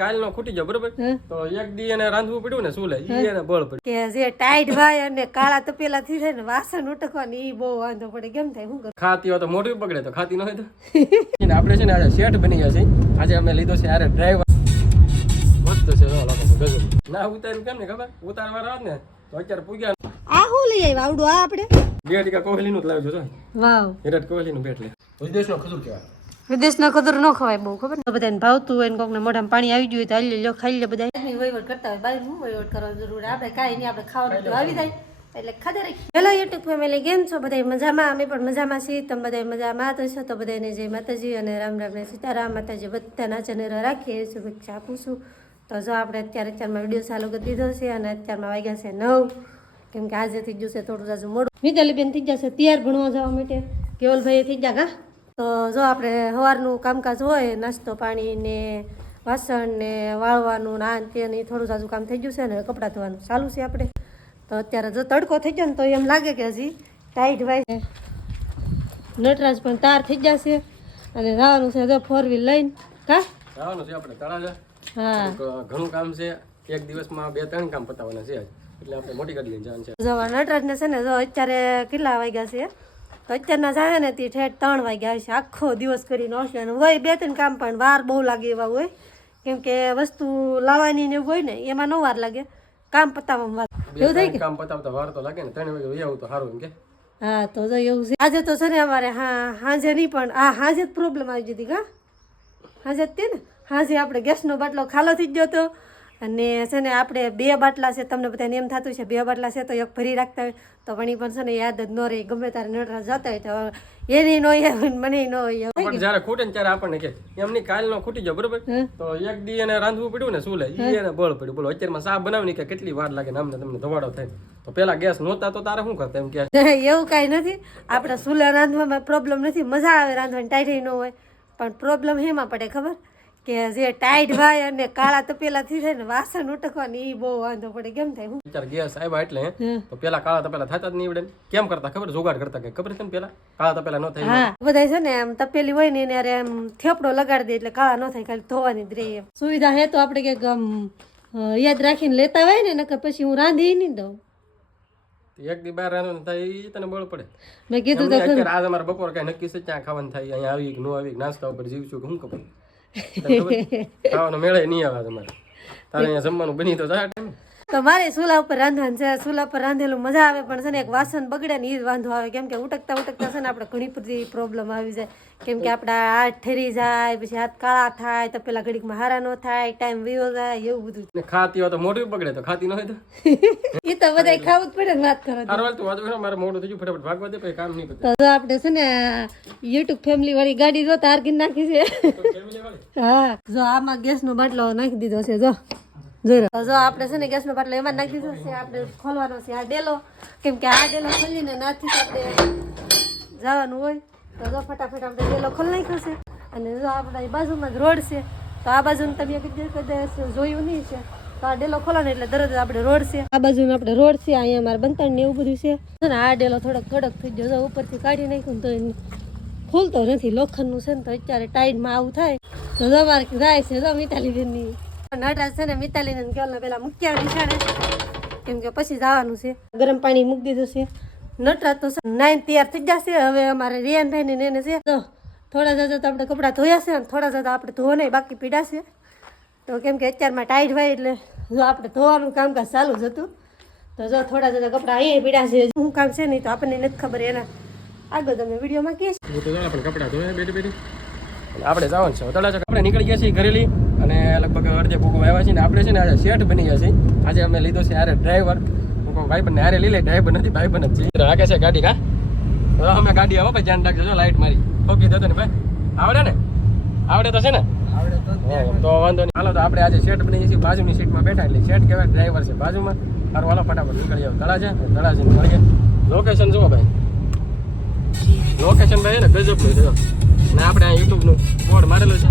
કાલનો ખૂટી ગયો બરોબર તો એક દી એને રાંધવું પડ્યું ને શું લે ઈ એને બળ પડ્યું કે જે ટાઈટ ભાઈ અને કાળા તપેલા થી થાય ને વાસણ ઉટકવાની ઈ બહુ વાંધો પડે કેમ થાય શું કર ખાતી હોય તો મોઢું બગડે તો ખાતી ન હોય તો આપણે છે ને આજે શેઠ બની ગયા છે આજે અમે લીધો છે અરે ડ્રાઈવર મસ્ત છે ગજબ ના ઉતાર્યું કેમ ને ખબર ઉતારવા રાત ને તો અત્યારે પૂગ્યા આ હું લઈ આવ્યા આવડું આ આપણે બે ટીકા કોહલી નું જ લાવજો જો વાવ વિરાટ કોહલી નું બેટ લે વિદેશનો ખજૂર કહેવાય વિદેશના ખજૂર ન ખવાય બહુ ખબર ને બધાને ભાવતું હોય ને કોકને મોઢામાં પાણી આવી ગયું હોય તો હાલી લો ખાઈ લે બધા વહીવટ કરતા હોય બાઈ હું વહીવટ કરવાની જરૂર આપણે કાંઈ નહીં આપણે ખાવાનું તો આવી જાય એટલે ખાધે રાખી હેલો યુટ્યુબ ફેમિલી કેમ છો બધા મજામાં અમે પણ મજામાં છીએ તમે બધા મજામાં તો છો તો બધાને જય માતાજી અને રામ રામ ને સીતારામ માતાજી બધાના ચનેરો રાખીએ શુભેચ્છા આપું છું તો જો આપણે અત્યારમાં વિડીયો ચાલુ કરી દીધો છે અને અત્યારમાં વાગ્યા છે 9 કેમ કે આજે થઈ ગયું છે થોડું જાજુ મોડું મિતાલીબેન થઈ જશે તૈયાર ભણવા જવા માટે કેવલભાઈ થઈ ગયા કા તો જો આપણે સવારનું કામકાજ હોય નાસ્તો પાણી ને વાસણ ને વાળવાનું ના તે ને થોડું જાજુ કામ થઈ ગયું છે ને કપડાં ધોવાનું ચાલુ છે આપણે તો અત્યારે જો તડકો થઈ ગયો ને તો એમ લાગે કે હજી ટાઈટ ભાઈ નટરાજ પણ તાર થઈ જશે અને જવાનું છે જો 4 વ્હીલ લઈને કા જવાનું છે આપણે તળાજા હા ઘણું કામ છે એક દિવસમાં 2-3 કામ પતાવવાના છે એટલે આપણે મોટી ગાડી લઈને જવાનું છે જો નટરાજને છે ને જો અત્યારે કેટલા વાગ્યા છે તો અત્યારના જાય ને તે ઠેઠ 3 વાગ્યા હશે આખો દિવસ કરીને આવશે અને હોય 2-3 કામ પણ વાર બહુ લાગે એવા હોય કેમ કે વસ્તુ લાવવાની ને એવું હોય ને એમાં ન વાર લાગે કામ પતાવવામાં વાર એવું થાય કે કામ પતાવતા વાર તો લાગે ને 3 વાગે વહી આવું તો સારું એમ કે હા તો જો એવું છે આજે તો છે ને અમારે હાંજે નહીં પણ હાંજે જ પ્રોબ્લેમ આવી જતી કા હાંજે જ તે ને હાંજે આપણે ગેસનો બાટલો ખાલો થઈ ગયો હતો અને છે ને આપણે 2 બાટલા છે તમને બધાને એમ થતું છે 2 બાટલા છે તો એક ભરી રાખતા હોય તો પણ પણ છે ને યાદ જ ન રહી ગમે તારે નટરાજ જતા હોય તો એની નો આવે મને ન હોય પણ જ્યારે ખૂટે ને ત્યારે આપણને કે એમની કાલનો ખૂટી ગયો બરોબર તો એક દી એને રાંધવું પડ્યું ને શું લે ઈ એને બળ પડ્યું બોલો અત્યારમાં સા બનાવની કે કેટલી વાર લાગે ને અમને તમને ધવાડો થાય તો પેલા ગેસ નહોતા તો તારે શું કરતા એમ કે એવું કાંઈ નથી આપણે ચૂલા રાંધવામાં પ્રોબ્લેમ નથી મજા આવે રાંધવાની ટાઈટ ન હોય પણ પ્રોબ્લેમ હેમાં પડે ખબર કે જે ટાઈટ ભાઈ અને કાળા તપેલા થી થાય ને વાસણ ઉટકવાની ઈ બહુ વાંધો પડે કેમ થાય હું અત્યારે ગેસ આવ્યા એટલે તો પેલા કાળા તપેલા થતા જ નહીં આવડે કેમ કરતા ખબર જોગાડ કરતા કે ખબર છે ને પેલા કાળા તપેલા ન થાય હા બધા છે ને આમ તપેલી હોય ને એને એમ થેપડો લગાડી દે એટલે કાળા ન થાય ખાલી ધોવાની જ રહે એમ સુવિધા હે તો આપણે કંઈક યાદ રાખીને લેતા હોય ને નકર પછી હું રાંધી નહીં દઉં એક દી બાર રાંધવાનું થાય ઈ તને બળ પડે મેં કીધું તો અત્યારે આજ અમારે બપોર કઈ નક્કી છે ક્યાં ખાવાનું થાય અહીંયા આવી કે ન આવી નાસ્તા ઉપર જીવશું કે શું ખબર ખાવાનો મેળે નહીં આવે તમારે તારે અહીંયા જમવાનું બની તો જાય ટાઈમ તો મારે ચૂલા ઉપર રાંધવાનું છે ચૂલા ઉપર રાંધેલું મજા આવે પણ છે ને એક વાસણ બગડે ને એ જ વાંધો આવે કેમ કે ઉટકતા છે ને આપણે ઘણી બધી પ્રોબ્લેમ આવી જાય કેમ કે આપણા હાથ ઠરી જાય પછી હાથ કાળા થાય તો પેલા ઘડીકમાં હારા ન થાય ટાઈમ વીવો જાય એવું બધું ખાતી હોય તો મોઢું બગડે તો ખાતી ન હોય તો એ તો બધા ખાવું જ પડે ને વાત કરો હારવાલ તું વાતો મારે મોઢું થઈ ગયું ફટાફટ ભાગવા દે પછી કામ નહીં કરતા તો આપણે છે ને યુટ્યુબ ફેમિલી વાળી ગાડી જો તાર કિન નાખી છે હા જો આમાં ગેસનો બાટલો નાખી દીધો છે જો જો આપણે છે ને ગેસનો બાટલો એમાં નાખી દીધો છે આપણે ખોલવાનો છે આ ડેલો કેમ કે આ ડેલો ખોલીને નાથી આપણે જવાનું હોય તો જો ફટાફટ આપણે ડેલો ખોલી નાખ્યો છે અને જો આપણા બાજુમાં જ રોડ છે તો આ બાજુનું તમે કદાચ જોયું નહીં છે તો આ ડેલો ખોલો ને એટલે તરત આપણે રોડ છે આ બાજુનું આપણે રોડ છે અહીંયા અમારે બંતણ ને એવું બધું છે ને આ ડેલો થોડોક કડક થઈ ગયો ઉપરથી કાઢી નાખ્યું ને તો ખોલતો નથી લોખંડનું છે ને તો અત્યારે ટાઈડમાં આવું થાય તો અમારે જાય છે જો મિતાલીબેનની નટરાજ છે ને મિતાલીને કેવલને પેલા મૂક્યા નિશાળે કેમ કે પછી જવાનું છે ગરમ પાણી મૂકી દીધું છે નટરાજ તો 9 તૈયાર થઈ જશે હવે અમારે રિયાનભાઈ ને એને છે તો થોડા જતા તો આપણે કપડાં ધોયા છે અને થોડા જતા આપણે ધોવા નહીં બાકી પીડા છે તો કેમ કે અત્યારમાં ટાઈટ હોય એટલે જો આપણે ધોવાનું કામકાજ ચાલુ જ હતું તો જો થોડા જતા કપડાં અહીંયા પીડા છે શું કામ છે નહીં તો આપણને નથી ખબર એના આગળ તમે વિડીયોમાં કહે કપડા ધોયા બેઠી બેઠી આપણે જવાનું છે તળાજા આપણે નીકળી ગયા છીએ ઘરેલી અને લગભગ અડધે ભૂકો આવ્યા છીએ ને આપણે છે ને આજે શેઠ બની ગયા છીએ આજે અમે લીધો છે હારે ડ્રાઈવર હું કહું ભાઈ બંને હારે લઈ લે ડ્રાઈવર નથી ભાઈ બન જ છે રાખે છે ગાડી કા તો અમે ગાડી આવો ભાઈ ધ્યાન રાખજો લાઈટ મારી ઓકે દો ને ભાઈ આવડે ને આવડે તો છે ને તો વાંધો નહીં હાલો તો આપણે આજે શેઠ બની છીએ બાજુની સીટમાં બેઠા એટલે શેઠ કહેવાય ડ્રાઈવર છે બાજુમાં સારું હાલો ફટાફટ નીકળી જાવ તળાજા મળીએ લોકેશન જુઓ ભાઈ લોકેશન ભાઈ ને ગજબનું છે ને આપણે આ યુટ્યુબનું બોર્ડ મારેલું છે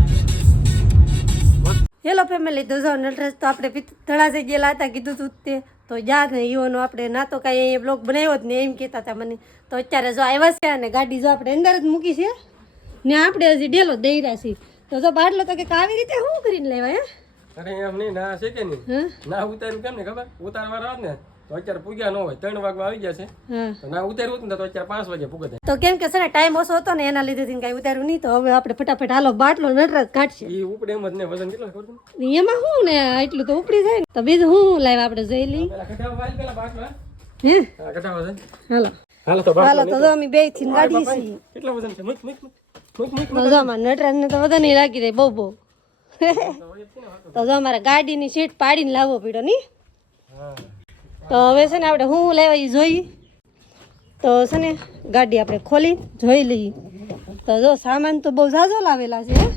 હેલો ફેમિલી તો જો નટરાજ તો આપણે તળાજે ગયેલા હતા કીધું તું તે તો યાદ ને ઈઓનો આપણે ના તો કાંઈ અહીંયા બ્લોગ બનાવ્યો જ ને એમ કહેતા હતા મને તો અત્યારે જો આવ્યા છે અને ગાડી જો આપણે અંદર જ મૂકી છે ને આપણે હજી ડેલો દઈ રહ્યા છીએ તો જો બાટલો તો કે આવી રીતે શું કરીને લેવાય અરે એમ નહીં ના છે કે નહીં હા ના ઉતાર્યું કેમ ને ખબર ઉતારવા રાત ને તો અત્યારે પૂગ્યા ન હોય 3 વાગવા આવી ગયા છે હા તો ના ઉતાર્યું હોત ને તો અત્યારે 5 વાગે પૂગે તો કેમ કે છે ને ટાઈમ ઓછો હતો ને એના લીધે કઈ ઉતાર્યું નહીં તો હવે આપણે ફટાફટ હાલો બાટલો નટરાજ કાઢશે એ ઉપડે એમ જ ને વજન કેટલો ખબર તમને એમાં શું ને એટલું તો ઉપડી જાય ને તો બીજું શું લાવ્યા આપણે જોઈ લઈ પેલા કઢાવા વાળી પેલા બાટલો હે હા કઢાવા છે હાલો હાલો તો હાલો તો જો અમે બે થી ગાડી છીએ કેટલા વજન છે મુક મુક મુક મુક તો જો અમારે નટરાજ ને તો વધારે નહીં લાગી રહી બહુ બહુ તો જો અમારે ગાડીની સીટ પાડીને લાવવો પડ્યો નહીં હા તો હવે છે ને આપણે શું લેવા ઈ જોઈએ તો છે ને ગાડી આપણે ખોલી જોઈ લઈએ તો જો સામાન તો બહુ ઝાઝો લાવેલા છે હે?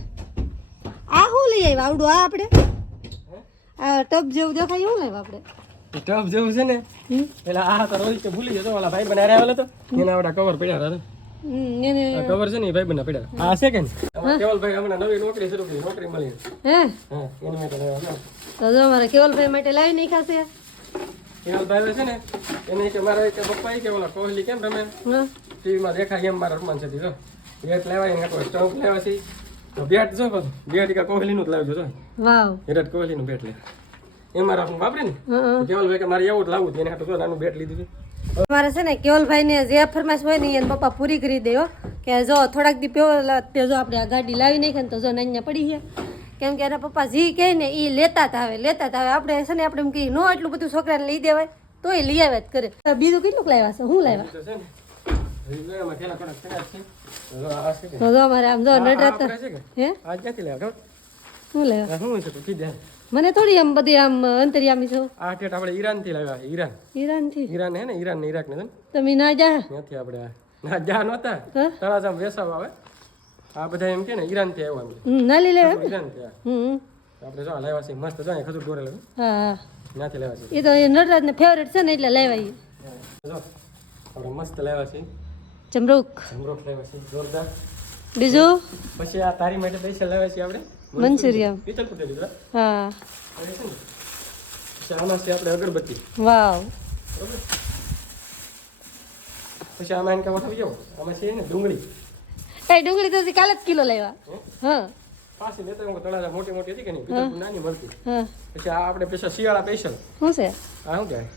આ શું લઈ આવ્યા આવડું આ આપણે આ ટબ જેવું દેખાય એવું લાવ્યા આપણે ટફ જેવું છે ને હમ? પેલા આ તો રોજ ભૂલી જતો ઓલા ભાઈ બનારે આવેલો તો એના આવડા કવર પડ્યા હતા એને આ કવર છે ને એ ભાઈ બના પડ્યા આ છે કે કેવલભાઈ હમણાં નવી નોકરી શરૂ કરી નોકરી મળી હે હા એની માટે લેવા તો જો અમારે કેવલભાઈ માટે લાવી નહીં ખાશે કેવલભાઈ છે ને એને કે મારા એક પપ્પા કે ઓલા કોહલી કેમ રમે હા ટીવીમાં દેખાય એમ મારા રમવાનું છે જો બેટ લેવાય ને કોઈ સ્ટમ્પ લેવા છે તો બેટ જો બધું બેટ કા કોહલીનું જ લાવજો જો વાવ વિરાટ કોહલીનું બેટ લે એ મારા હું વાપરે ને હા કેવલભાઈ કે મારે એવું જ લાવવું એને હાટું જો નાનું બેટ લીધું છે અમારે છે ને કેવલભાઈ ને જે ફરમાઈશ હોય ને એને પપ્પા પૂરી કરી દે હો કે જો થોડાક દી તે જો આપણે આ ગાડી લાવી નાખીએ ને તો જો અહીંયા પડી છે કેમ કે એના પપ્પા જી કહે ને એ લેતા જ આવે આપણે છે ને આપણે એમ કહીએ નો એટલું બધું છોકરાને લઈ દેવાય તોય લઈ આવ્યા જ કરે બીજું કેટલુંક લાવ્યા છે હું લાવ્યા તો છે ને એ એમાં ખેલા થોડાક થયા છે તો આ છે કે તો જો અમારે આમ જો નટરાજ આપણે છે કે હે આજ ક્યાંથી લેવા ખબર શું લાવ્યા આ શું છે તો કીધે મને થોડી આમ બધી આમ અંતરિયામી છો આ ટેટ આપણે ઈરાનથી લાવ્યા ઈરાન ઈરાનથી ઈરાન હે ને ઈરાન ને ઈરાક ને છે ને તમે ના જા ત્યાંથી આપણે ના જા નહોતા હા? તળાજામ વેસાવ આવે આ બધા એમ કે ને ઈરાનથી આવ્યા ના લઈ લેવા ઈરાનથી આ હમ આપણે જો લાવ્યા છે મસ્ત જો ખજૂર દોરેલું હા હા ત્યાંથી લાવ્યા છે એ તો એ નટરાજને ફેવરેટ છે ને એટલે લાવ્યા ઈ જો આપણે મસ્ત લાવ્યા છે ચમરૂક જમરોટ લાવ્યા છે જોરદાર બીજું પછી આ તારી માટે પૈસા લાવ્યા છે આપણે મંચુરિયમ પિત્તળ કુટે લીધા હા અને છે ને પછી આમાં છે આપણે અગરબત્તી વાવ બરોબર પછી આમાં એને કાંઈ જાઓ આમાં છે ને ડુંગળી એ ડુંગળી તો હજી કાલે જ કિલો લાવ્યા હા પાછી લેતા હું તળાજા મોટી મોટી હતી કે નહીં પિત્તળ નાની મળતી હા પછી આ આપણે પૈસા શિયાળા સ્પેશિયલ શું છે આ શું કહેવાય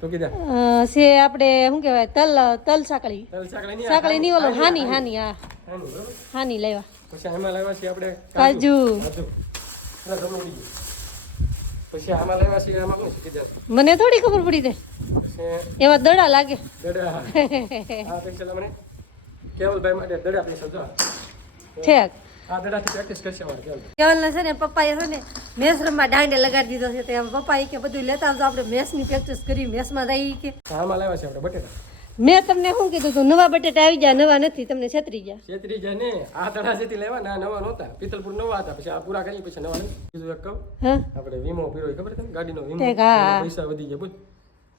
તો કીધા છે આપણે શું કહેવાય તલ સાંકળી તલ સાંકળી નહીં સાંકળી નહીં ઓલો હાની હાની હા આની બરોબર હાની લાવ્યા પછી એમાં લાવ્યા છીએ આપણે કાજુ કાજુ પેલા જમણી લીધી પછી આમાં લાવ્યા છીએ આમાં શું છે કીધા મને થોડી ખબર પડી દે પછી એમાં દડા લાગે દડા આ સ્પેશિયલ મને કેવલભાઈ માટે દડા સ્પેશિયલ જો ઠેક આ દડાથી પ્રેક્ટિસ કરશે અમારે કેવલ કેવલને છે ને પપ્પાએ છે ને મેસ રમવા દાંડે લગાડી દીધો છે તો એમ પપ્પાએ કે બધું લેતા આવજો આપણે મેસની પ્રેક્ટિસ કરી મેસમાં જઈએ કે આમાં લાવ્યા છે આપણે બટેટા મેં તમને શું કીધું તું નવા બટેટા આવી ગયા નવા નથી તમને છેતરી ગયા છેતરી જાય ને આ દડા જેથી લેવા ના નવા નહોતા પિત્તલપુર નવા હતા પછી આ પૂરા કરી પછી નવા લઈ બીજું એક કહું હા આપણે વીમો પીરો ખબર તમને ગાડીનો વીમો ઠીક, હા. પૈસા વધી ગયા બોલ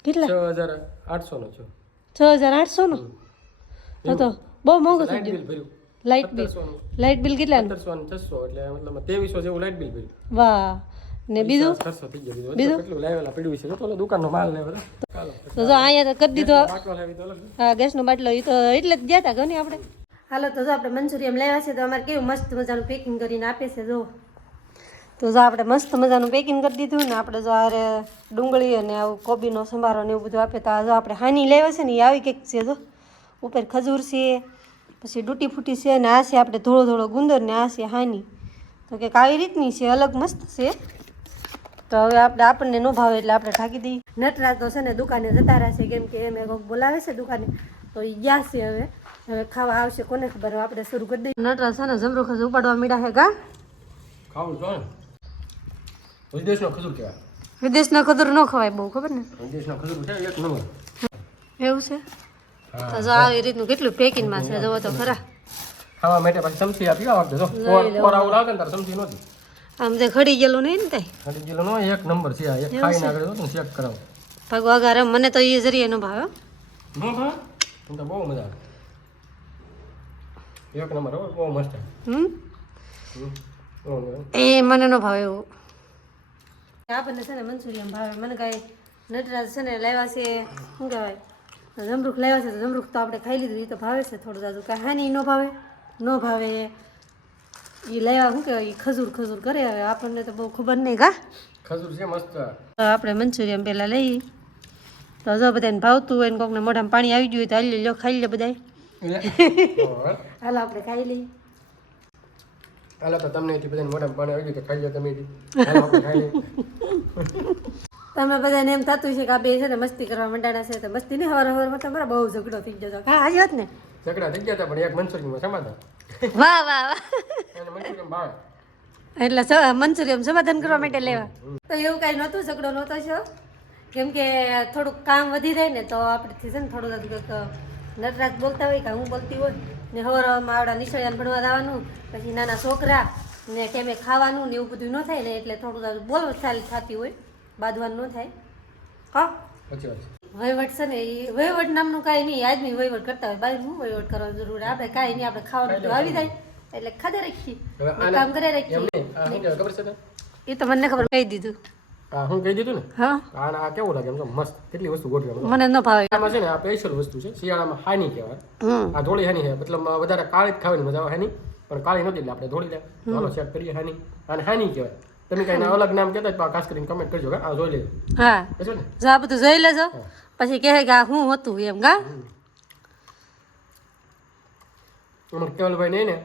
કેટલા 6800 નો છો 6800 નો તો બહુ મોંઘું થઈ લાઇટ ગયું બિલ ભર્યું લાઇટ બિલ 1700 નું લાઇટ બિલ કેટલા 1700 અને 600 એટલે મતલબ 2300 જેવું લાઇટ બિલ ભર્યું વાહ ને બીજું ખર્ચો થઈ ગયો બીજું કેટલું લાવેલા પડ્યું છે તો દુકાનનો માલ લેવો ચાલો તો જો અહીંયા તો કરી દીધો બાટલો લાવી તો અલગ હા ગેસનો બાટલો એ તો એટલે જ ગયા હતા ઘણી આપણે હાલો તો જો આપણે મંચુરિયમ લેવા છે તો અમારે કેવું મસ્ત મજાનું પેકિંગ કરીને આપે છે જો તો જો આપણે મસ્ત મજાનું પેકિંગ કરી દીધું ને આપણે જો આરે ડુંગળી અને આવું કોબીનો સંભારો ને એવું બધું આપે તો આ જો આપણે હાની લેવા છે ને એ આવી કંઈક છે જો ઉપર ખજૂર છે પછી ડૂટી ફૂટી છે અને આ છે આપણે થોડો થોડો ગુંદર ને આ છે હાની તો કંઈક આવી રીતની છે અલગ મસ્ત છે તો હવે આપણને ન ભાવે એટલે આપણે ઢાંકી દઈએ નટરાજ તો છે ને દુકાને જતા રહેશે કેમ કે એમ કોઈક બોલાવે છે દુકાને તો એ ગયા છે હવે ખાવા આવશે કોને ખબર હવે આપણે શરૂ કરી દઈએ નટરાજ છે ને જમરૂ ખજૂર ઉપાડવા મીડા છે કા ખાવું જો ને વિદેશનો ખજૂર કહેવાય વિદેશના ખજૂર ન ખવાય બહુ ખબર ને વિદેશનો ખજૂર છે એક નંબર એવું છે તો જો આવી રીતનું કેટલું પેકિંગમાં છે જોવો તો ખરા ખાવા માટે પાછી ચમચી આપી આવડે જો કોરાવું લાગે ને તાર ચમચી નહોતી આમ જે ખડી ગયેલું નહીં ને તાઈ હડી ગયેલો નો એક નંબર છે આ એક ખાઈને આગળ જો ને ચેક કરાવો ભગવા ગારે મને તો એ જરીએ ન ભાવે નો ભા તમને બહુ મજા આવે એક નંબર હો બહુ મસ્ત એ મને ન ભાવે એવું આપણને છે ને મંચુરિયમ ભાવે મને કાંઈ નટરાજ છે ને લાવ્યા છે શું કહેવાય જમરૂખ લાવ્યા છે તો જમરૂખ તો આપણે ખાઈ લીધું એ તો ભાવે છે થોડું જાજુ કાંઈ હાની ન ભાવે એ લેવા શું કહેવાય ખજૂર ખજૂર કરે હવે આપણને તો બહુ ખબર નહીં કા ખજૂર છે મસ્ત. તો આપણે મંચુરિયન પહેલાં લઈ તો જો બધાને ભાવતું હોય ને કોકને મોઢામાં પાણી આવી ગયું હોય તો હાલી લો ખાઈ લે બધા હાલો આપણે ખાઈ લઈએ હાલો તો તમને એથી બધાને મોઢામાં પાણી આવી ગયું તો ખાઈ લો તમે એથી. હાલો આપણે ખાઈ લઈએ. તમે બધાને એમ થતું છે કે આ બે છે ને મસ્તી કરવા માંડાણા છે તો મસ્તી નહીં હવારમાં તમારા બહુ ઝઘડો થઈ જતો હા આજે હોત ને ઝઘડા થઈ ગયા હતા પણ એક મંચુરિયનમાં સમાધાન. વાહ વાહ વાહ એને મંચુરિયન ભાવે. એટલે મંચુરિયન સમાધાન કરવા માટે લેવા તો એવું કાંઈ નહોતું ઝઘડો નહોતો છો કેમ કે થોડુંક કામ વધી જાય ને તો આપણેથી છે ને થોડું કંઈક નટરાજ બોલતા હોય કે હું બોલતી હોય ને હવારમાં આવડા નિશાળિયાને ભણવા જવાનું પછી નાના છોકરા ને કેમે ખાવાનું ને એવું બધું ન થાય ને એટલે થોડું બોલવા ચાલી થતી હોય બાંધવાનું ન થાય હા પછી વાત છે. વહીવટ છે ને એ વહીવટ નામનું કાંઈ નહીં આદમી વહીવટ કરતા હોય બાઈ હું વહીવટ કરવાની જરૂર આપણે કાંઈ નહીં આપણે ખાવાનું બધું આવી જાય એટલે ખાધે રાખીએ હવે કામ કરે એમ રાખીએ નહીં. આ શું કહેવાય ખબર છે તને? એ તો મને ખબર કહી દીધું આ હું કહી દીધું ને હા આ કેવું લાગે એમ તો મસ્ત કેટલી વસ્તુ ગોઠવી આમ. મને ન ભાવે આમાં છે ને આ સ્પેશિયલ વસ્તુ છે શિયાળામાં હાની કહેવાય. હમ આ ધોળી હાની છે મતલબ વધારે કાળી જ ખાવાની મજા આવે હાની પણ કાળી નથી એટલે આપણે ધોળી લે ચાલો ચેક કરીએ હાની અને હાની કહેવાય. તમે કઈ અલગ નામ કહેતા હોય તો ખાસ કરીને કમેન્ટ કરજો કે આ જોઈ લેજો હા છે ને. જો આ બધું જોઈ લેજો પછી કહે કે આ શું હતું એમ ગા અમારે કેવલભાઈ નહીં ને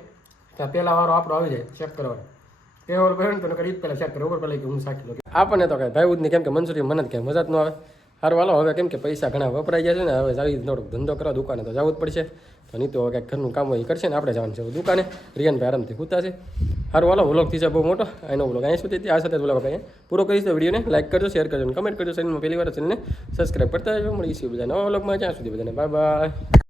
ત્યાં પહેલા વારો આપણો આવી જાય ચેક કરવાનો. કેવલભાઈ ને તો નકર ઈ જ પહેલા ચેક કરો ઉપર પહેલા કે હું સાચી લો આપણને તો કઈ ભાઈ નહીં કેમ કે મંચુરિયન મને જ કઈ મજા જ ન આવે. સારું હાલો હવે કેમ કે પૈસા ઘણા વપરાઈ ગયા છે ને હવે આવી થોડોક ધંધો કરવા દુકાને તો જવું જ પડશે તો નહીં તો કંઈક ઘરનું કામ હોય એ કરશે ને આપણે જવાનું છે દુકાને. રિયાનભાઈ આરામથી સૂતા છે. સારું હાલો વ્લોગ થઈ છે બહુ મોટો એનો વ્લોગ અહીંયા સુધી આ સાથે વ્લોગ અહીંયા પૂરો કરીશ તો વિડીયોને લાઈક કરજો શેર કરજો અને કમેન્ટ કરજો ચેનલમાં પહેલી વાર ચેનલને સબસ્ક્રાઈબ કરતા રહેજો મળીશું બધા નવા વ્લોગમાં ત્યાં સુધી બધાને બાય બાય.